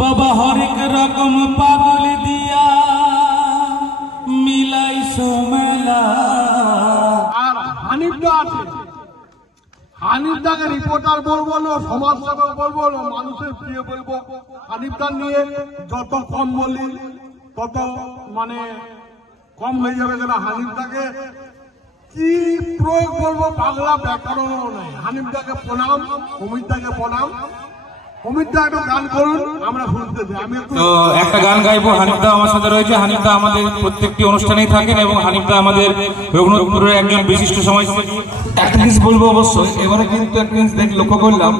বাবা হরেক রকম পাগল দিয়া মিলাইছো মেলা। আর হানিফদা আছে, হানিফদাকে রিপোর্টার বলবো না, সমাজসেবক বলবো না, মানুষের প্রিয় বলবো। হানিফদা নিয়ে যত কম বলি তত মানে কম হয়ে যাবে। কেন হানিফদাকে কি প্রয়োগ বলবো, বাংলা ব্যাকরণও নেই। হানিফদাকে প্রণাম, অমিতদাকে প্রণাম। অমিতদা একটু গান করুন, আমরা শুনতে চাই। আমি তো একটা গান গাইবো। হানিফদা আমার সাথে রয়েছে। হানিফদা আমাদের প্রত্যেকটি অনুষ্ঠানেই থাকেন এবং হানিফদা আমাদের রঘুনাথপুরের একজন বিশিষ্ট সমাজসেবী। একটা জিনিস বলবো অবশ্যই, এবারে কিন্তু একটা জিনিস লক্ষ্য করলাম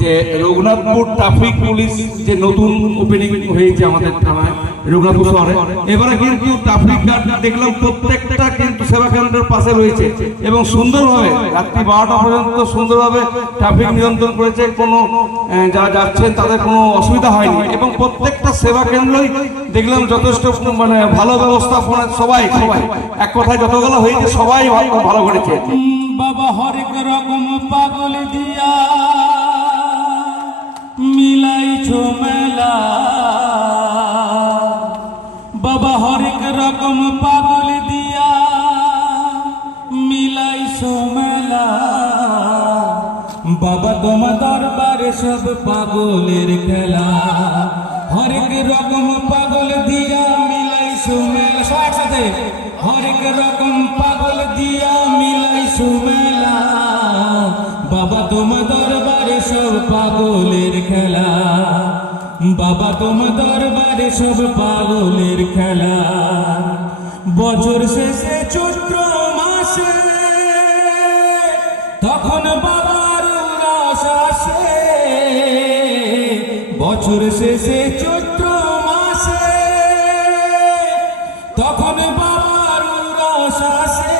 যে রঘুনাথপুর ট্রাফিক পুলিশ যে নতুন ওপেনিং হয়েছে আমাদের থানায় রঘুনাথপুর শহরে, এবারে কিন্তু ট্রাফিক গার্ড দেখলাম প্রত্যেকটা কিন্তু সেবা কেন্দ্রের পাশে রয়েছে এবং সুন্দরভাবে রাত্রি 12টা পর্যন্ত সুন্দরভাবে ট্রাফিক নিয়ন্ত্রণ করেছে। কোনো যারা যাচ্ছেন তাদের কোনো অসুবিধা হয়নি এবং প্রত্যেকটা সেবা কেন্দ্রই দেখলাম যথেষ্ট মানে ভালো ব্যবস্থাপনা। সবাই এক কথায় যতগুলো হয়েছে সবাই ভালো করেছে। বাবা হরেক রকম পাগল দিয়া মিলাইছো মেলা। বাবা হরেক রকম পাগল দিয়া মিলাইছো মেলা। বাবা তোমার দরবারে সব পাগলের খেলা। হরেক রকম পাগল দিয়া মিলাইছো মেলা। সবার সাথে হরেক রকম পাগল দিয়া মিলাইছো মেলা। বাবা তোমার দরবারে সব পাগলের খেলা। বাবা তোমার দরবারে সব পাগলের খেলা। বছর শেষে চৈত্র মাসে তখন বাবার উরাস আসে। বছর শেষে চৈত্র মাসে তখন বাবার উরাস আসে।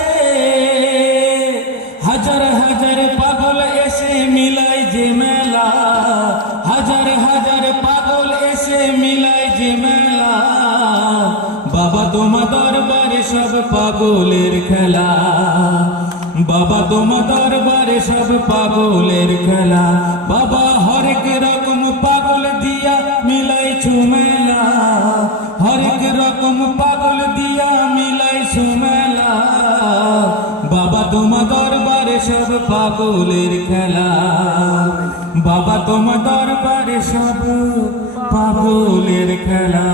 হাজার হাজার পাগল এসে মিলাই যে মেলা। হাজার হাজার পাগল এসে মিলাই যে মেলা। বাবা তোমার দরবারে সব পাগলের খেলা। বাবা তোমার দরবারে সব পাগলের খেলা। বাবা হরেক রকম পাগল দিয়া মিলাইছো মেলা। হরেক রকম পাগল দিয়া মিলাইছো মেলা। বাবা তোমার দরবারে সব পাগলের খেলা। বাবা তোমার দরবারে সব পাগলের খেলা।